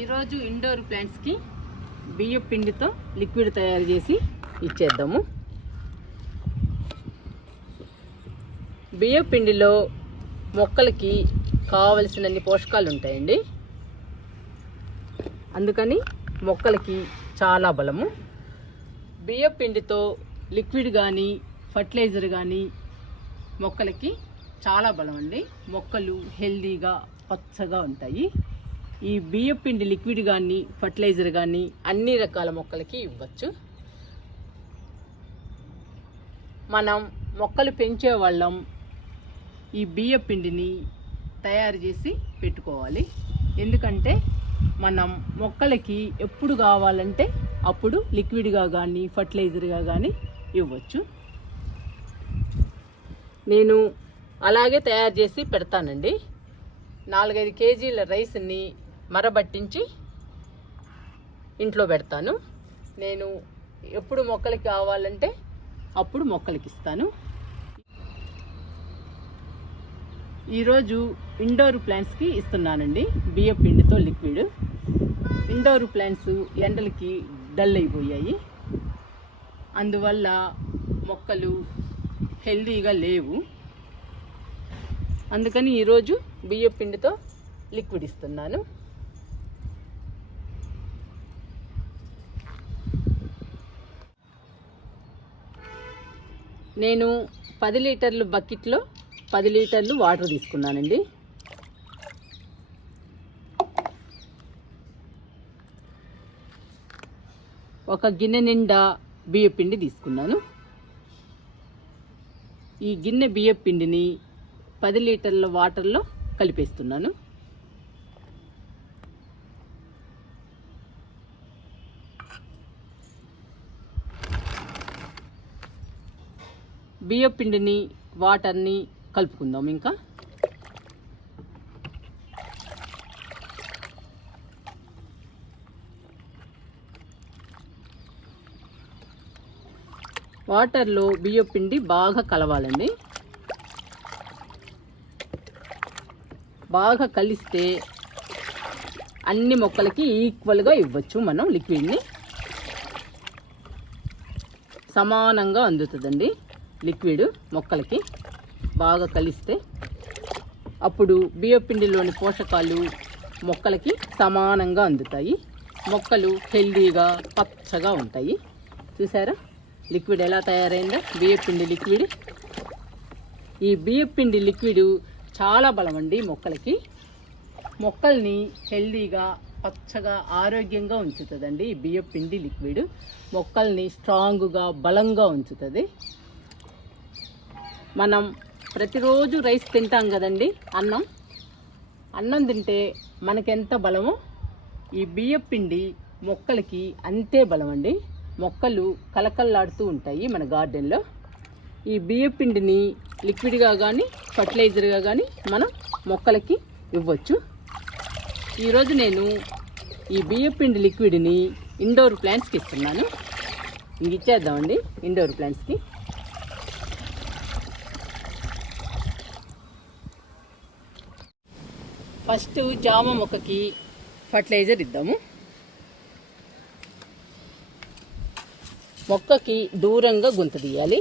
ఈరోజు ఇండోర్ ప్లాంట్స్కి బియ్యం పిండితో లిక్విడ్ తయారు చేసి ఇచ్చేద్దాము. బియ్యం పిండిలో మొక్కలకి కావలసినన్ని పోషకాలు ఉంటాయండి. అందుకని మొక్కలకి చాలా బలము. బియ్యం పిండితో లిక్విడ్ కానీ ఫర్టిలైజర్ కానీ మొక్కలకి చాలా బలం అండి. మొక్కలు హెల్దీగా పచ్చగా ఉంటాయి. ఈ బియ్యం పిండి లిక్విడ్ కానీ ఫర్టిలైజర్ కానీ అన్ని రకాల మొక్కలకి ఇవ్వచ్చు. మనం మొక్కలు పెంచే వాళ్ళం ఈ బియ్యం పిండిని తయారు చేసి పెట్టుకోవాలి. ఎందుకంటే మనం మొక్కలకి ఎప్పుడు కావాలంటే అప్పుడు లిక్విడ్గా కానీ ఫర్టిలైజర్గా కానీ ఇవ్వచ్చు. నేను అలాగే తయారు చేసి పెడతానండి. 4-5 కేజీల రైస్ని మరబట్టించి ఇంట్లో పెడతాను. నేను ఎప్పుడు మొక్కలకి కావాలంటే అప్పుడు మొక్కలకి ఇస్తాను. ఈరోజు ఇండోర్ ప్లాంట్స్కి ఇస్తున్నానండి బియ్యం పిండితో లిక్విడ్. ఇండోర్ ప్లాంట్స్ ఎండలకి డల్ అయిపోయాయి. అందువల్ల మొక్కలు హెల్దీగా లేవు. అందుకని ఈరోజు బియ్యం పిండితో లిక్విడ్ ఇస్తున్నాను. నేను 10 లీటర్లు బకెట్లో 10 లీటర్లు వాటర్ తీసుకున్నానండి. ఒక గిన్నె నిండా బియ్యం పిండి తీసుకున్నాను. ఈ గిన్నె బియ్యం పిండిని 10 లీటర్ల వాటర్లో కలిపేస్తున్నాను. బియ్యం పిండిని వాటర్ని కలుపుకుందాం. ఇంకా వాటర్లో బియ్యం పిండి బాగా కలవాలండి. బాగా కలిస్తే అన్ని మొక్కలకి ఈక్వల్గా ఇవ్వచ్చు. మనం లిక్విడ్ని సమానంగా అందుతుందండి. లిక్విడ్ మొక్కలకి బాగా కలిస్తే అప్పుడు బియ్యం పిండిలోని పోషకాలు మొక్కలకి సమానంగా అందుతాయి. మొక్కలు హెల్దీగా పచ్చగా ఉంటాయి. చూసారా లిక్విడ్ ఎలా తయారైందో? బియ్యం పిండి లిక్విడ్. ఈ బియ్యం పిండి లిక్విడ్ చాలా బలం అండి మొక్కలకి. మొక్కల్ని హెల్దీగా పచ్చగా ఆరోగ్యంగా ఉంచుతుందండి ఈ బియ్యం పిండి లిక్విడ్. మొక్కల్ని స్ట్రాంగ్గా బలంగా ఉంచుతుంది. మనం ప్రతిరోజు రైస్ తింటాం కదండి, అన్నం తింటే మనకెంత బలమో ఈ బియ్యం పిండి మొక్కలకి అంతే బలం అండి. మొక్కలు కలకల్లాడుతూ ఉంటాయి మన గార్డెన్లో. ఈ బియ్యం పిండిని లిక్విడ్గా కానీ ఫర్టిలైజర్గా కానీ మనం మొక్కలకి ఇవ్వచ్చు. ఈరోజు నేను ఈ బియ్యం పిండి లిక్విడ్ని ఇండోర్ ప్లాంట్స్కి ఇస్తున్నాను. ఇంక ఇచ్చేద్దామండి ఇండోర్ ప్లాంట్స్కి. ఫస్ట్ జామ మొక్కకి ఫర్టిలైజర్ ఇద్దాము. మొక్కకి దూరంగా గుంత తీయాలి.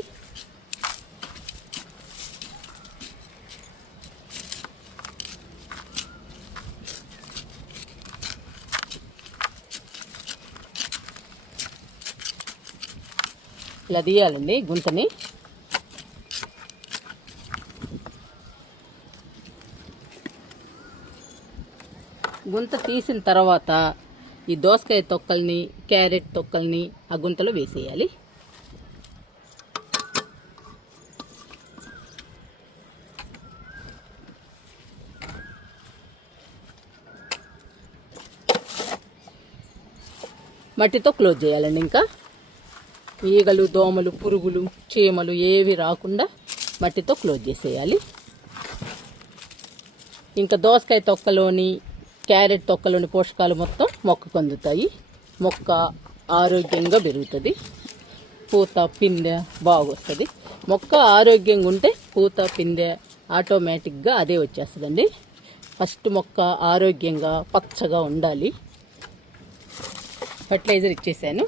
ఇలా తీయాలండి గుంతని. గుంత తీసిన తర్వాత ఈ దోసకాయ తొక్కల్ని క్యారెట్ తొక్కల్ని ఆ గుంతలో వేసేయాలి. మట్టితో క్లోజ్ చేయాలండి. ఇంకా ఈగలు దోమలు పురుగులు చీమలు ఏవి రాకుండా మట్టితో క్లోజ్ చేసేయాలి. ఇంకా దోసకాయ తొక్కలోని క్యారెట్ తొక్కలోని పోషకాలు మొత్తం మొక్కకు అందుతాయి. మొక్క ఆరోగ్యంగా పెరుగుతుంది. పూత పిందె బాగొస్తుంది. మొక్క ఆరోగ్యంగా ఉంటే పూత పిందె ఆటోమేటిక్గా అదే వచ్చేస్తుందండి. ఫస్ట్ మొక్క ఆరోగ్యంగా పచ్చగా ఉండాలి. ఫర్టిలైజర్ ఇచ్చేసాను.